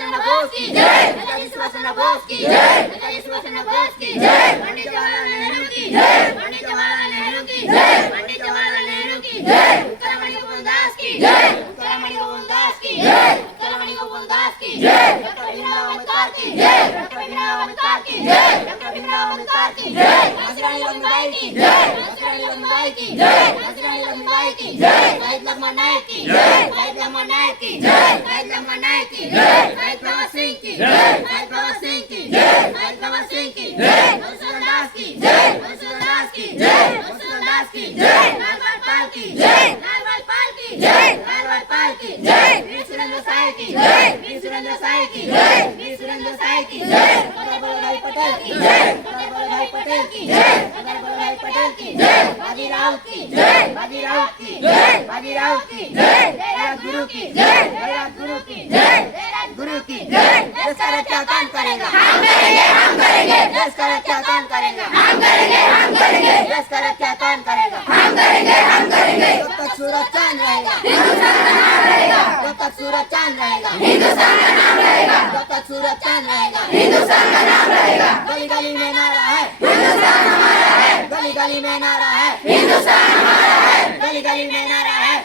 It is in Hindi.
चंद्र बोस की जय, नेताजी सुभाष चंद्र बोस की जय, नेताजी सुभाष चंद्र बोस की जय, पंडित जवाहरलाल नेहरू की जय, पंडित जवाहरलाल नेहरू की जय, पंडित जवाहरलाल नेहरू की जय, उत्कलमणि गोपलदास की जय, उत्कलमणि गोपलदास की जय, उत्कलमणि गोपलदास की जय, डॉक्टर भीमराव अम्बेडकर की जय, डॉक्टर भीमराव अम्बेडकर की जय, डॉक्टर भीमराव अम्बेडकर की जय, झांसी रानी लक्ष्मीबाई की जय, झांसी रानी लक्ष्मीबाई की जय, झांसी रानी लक्ष्मीबाई की जय, शहीद लक्ष्मण नायक की जय, शहीद लक्ष्मण नायक की जय, शहीद लक्ष्मण नायक की जय, शहीद भगत सिंह की जय, शहीद भगत सिंह की जय, शहीद भगत सिंह की जय, मधुसूदन दास की जय, मधुसूदन दास की जय, मधुसूदन दास की जय, लालबाग पाल की जय, लालबाग पाल की जय, लालबाग पाल की जय, वीर सुरेंद्र साय की जय, वीर सुरेंद्र साय की जय, वीर सुरेंद्र साय की जय, सरदार वल्लभभाई पटेल की जय, सरदार वल्लभभाई पटेल की जय, सरदार वल्लभभाई पटेल की जय, बाजी राउत की जय, बाजी राउत की जय, बाजी राउत की जय, जयराज गुरु की जय, जयराज गुरु की जय, जयराज गुरु की जय, देश का रक्षा कौन करेगा, हम करेंगे, हम करेंगे, देश का रक्षा कौन करेगा, हम करेंगे, हम करेंगे, देश का रक्षा कौन करेगा, हम करेंगे, हम करेंगे, जब तक सूरज चांद रहेगा, हिंदुस्तान का नाम रहेगा, जब तक सूरज चांद रहेगा, हिंदुस्तान का नाम रहेगा, जब तक सूरज चांद रहेगा, हिंदुस्तान का नाम रहेगा, गली गली में नारा है, हिंदुस्तान हमारा है, गली गली में नारा है, हिंदुस्तान हमारा है, गली गली में नारा है,